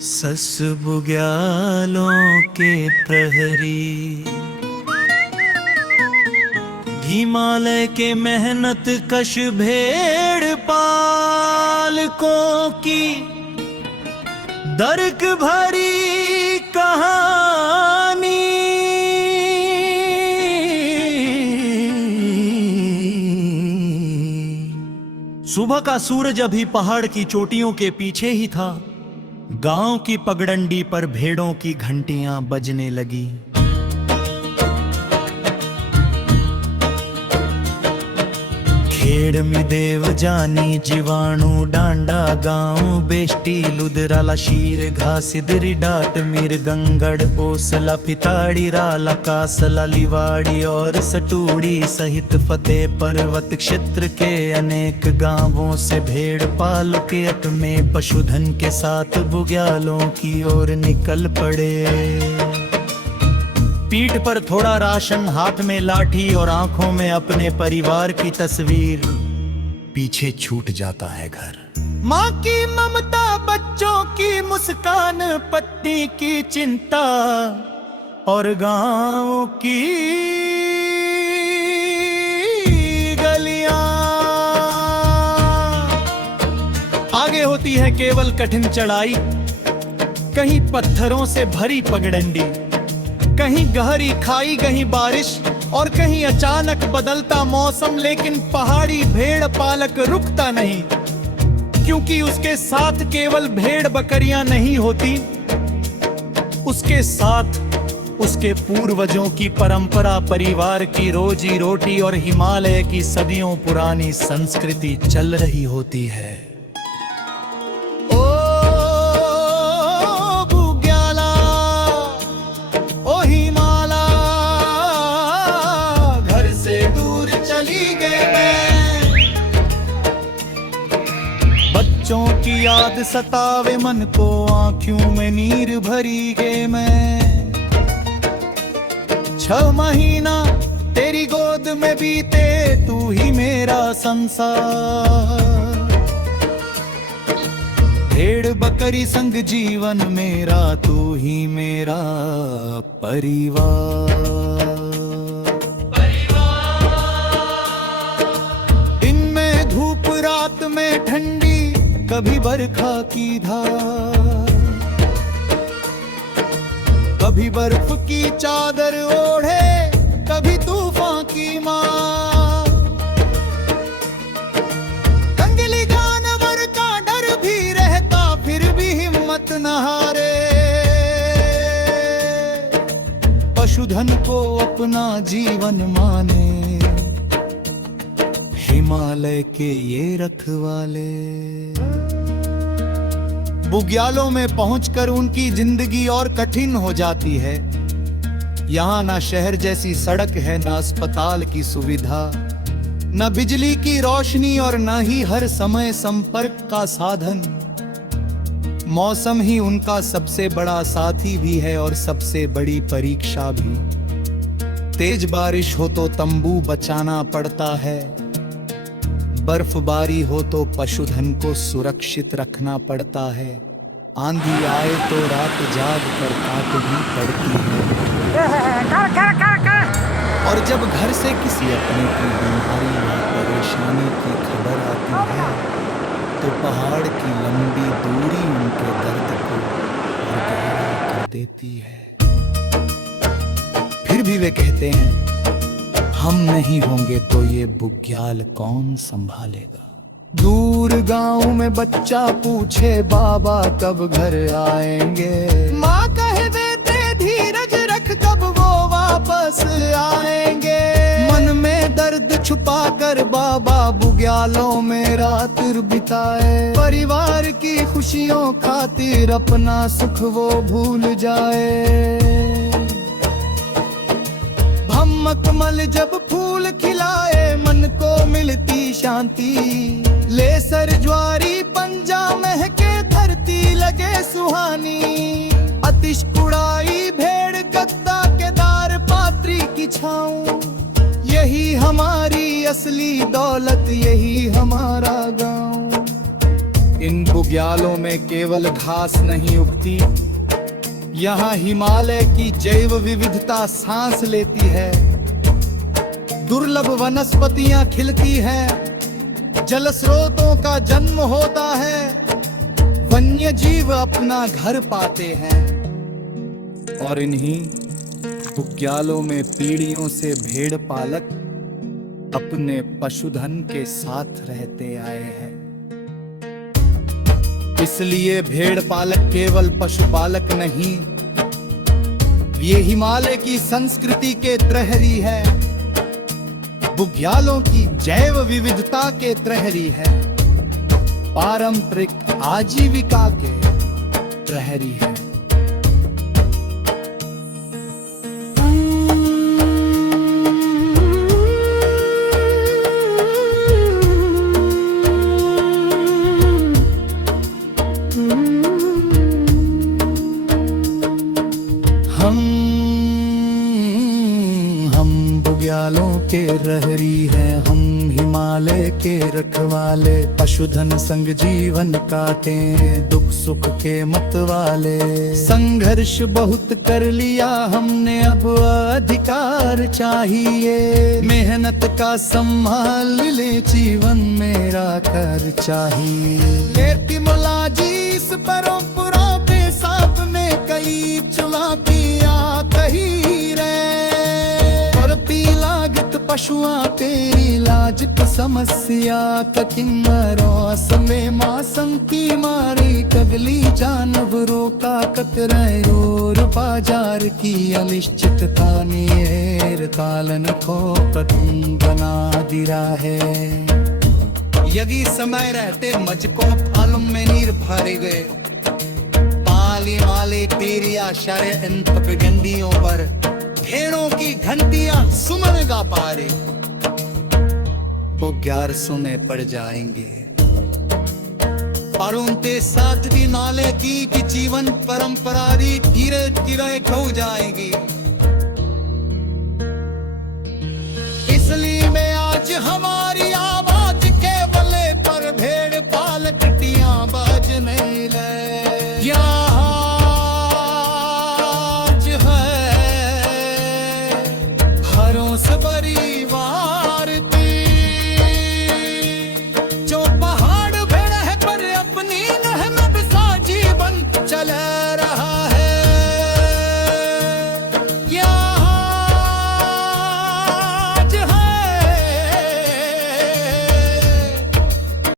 सस बुग्यालों के प्रहरी, हिमालय के मेहनत कश भेड़ पालकों की दर्द भरी कहानी। सुबह का सूरज अभी पहाड़ की चोटियों के पीछे ही था। गांव की पगडंडी पर भेड़ों की घंटियां बजने लगी। खेड़ में देव जानी जीवाणु डांडा गांव बेष्टी लुदराला शीर घासिदरी डाट मीर गंगड़ ओसला पिताड़ी राला कासला लिवाड़ी और सटूड़ी सहित फतेह पर्वत क्षेत्र के अनेक गांवों से भेड़ पाल के अट में पशुधन के साथ बुग्यालों की ओर निकल पड़े। पीठ पर थोड़ा राशन, हाथ में लाठी और आंखों में अपने परिवार की तस्वीर, पीछे छूट जाता है घर। माँ की ममता, बच्चों की मुस्कान, पत्नी की चिंता और गांव की गलियां। आगे होती है केवल कठिन चढ़ाई, कहीं पत्थरों से भरी पगडंडी, कहीं गहरी खाई, कहीं बारिश और कहीं अचानक बदलता मौसम। लेकिन पहाड़ी भेड़ पालक रुकता नहीं, क्योंकि उसके साथ केवल भेड़ बकरियां नहीं होती, उसके साथ उसके पूर्वजों की परंपरा, परिवार की रोजी रोटी और हिमालय की सदियों पुरानी संस्कृति चल रही होती है। बच्चों की याद सतावे मन को, आंखों में नीर भरी गे मैं। 6 महीना तेरी गोद में बीते, तू ही मेरा संसार। भेड़ बकरी संग जीवन मेरा, तू ही मेरा परिवार। दिन में धूप, रात में ठंडी, कभी बरखा की धार, कभी बर्फ की चादर ओढ़े, कभी तूफान की मार। जंगली जानवर का डर भी रहता, फिर भी हिम्मत न हारे। पशुधन को अपना जीवन माने, हिमालय के ये रखवाले। बुग्यालों में पहुंचकर उनकी जिंदगी और कठिन हो जाती है। यहाँ ना शहर जैसी सड़क है, ना अस्पताल की सुविधा, न बिजली की रोशनी और न ही हर समय संपर्क का साधन। मौसम ही उनका सबसे बड़ा साथी भी है और सबसे बड़ी परीक्षा भी। तेज बारिश हो तो तंबू बचाना पड़ता है, बर्फबारी हो तो पशुधन को सुरक्षित रखना पड़ता है, आंधी आए तो रात जाग कर काटनी पड़ती है। और जब घर से किसी अपने की बीमारी या परेशानी की खबर आती है, तो पहाड़ की लंबी दूरी उनके दर्द को और गहरा कर देती है। फिर भी वे कहते हैं, हम नहीं होंगे तो ये बुग्याल कौन संभालेगा। दूर गांव में बच्चा पूछे, बाबा कब घर आएंगे। माँ कह देते, धीरज रख, कब वो वापस आएंगे। मन में दर्द छुपा कर बाबा बुग्यालों में रात बिताए। परिवार की खुशियों खातिर अपना सुख वो भूल जाए। मखमल जब फूल खिलाए, मन को मिलती शांति। ले सर ज्वारी पंजा महके, धरती लगे सुहानी। आतिश कुड़ाई भेड़ गद्दा केदार पात्री की छाऊं। यही हमारी असली दौलत, यही हमारा गांव। इन बुग्यालों में केवल घास नहीं उगती, यहाँ हिमालय की जैव विविधता सांस लेती है। दुर्लभ वनस्पतियां खिलती हैं, जल स्रोतों का जन्म होता है, वन्य जीव अपना घर पाते हैं। और इन्हीं बुग्यालों में पीढ़ियों से भेड़ पालक अपने पशुधन के साथ रहते आए हैं। इसलिए भेड़ पालक केवल पशुपालक नहीं, ये हिमालय की संस्कृति के प्रहरी है, बुग्यालों की जैव विविधता के प्रहरी है, पारंपरिक आजीविका के प्रहरी है। हम बुग्यालों के रहरी हैं, हम हिमालय के रखवाले, पशुधन संग जीवन काटे, दुख सुख के मतवाले। संघर्ष बहुत कर लिया हमने, अब अधिकार चाहिए, मेहनत का संभाल ले जीवन मेरा कर चाहिए। एटिमोलॉजीज परंपरा पे साथ में कई चुनौतियां कही रे, और पीलागत पशुआं तेरी लाजक समस्या ककिन्नरों समय मौसम की मारी कगली जानवरों का कतरे और बाजार की अनिश्चितता ने तालन को कदम बना दिया है। यदि समय रहते मुझको फालम में नीर भरे गए, पाली माले तेरी आशारे इन पगडंडियों पर भेड़ों की घंटियां सुमन गा पारे, वो 1100 में पड़ जाएंगे। और उनके साथ भी नाले की जीवन परंपरा धीरे धीरे खो जाएगी। इसलिए मैं आज हमारे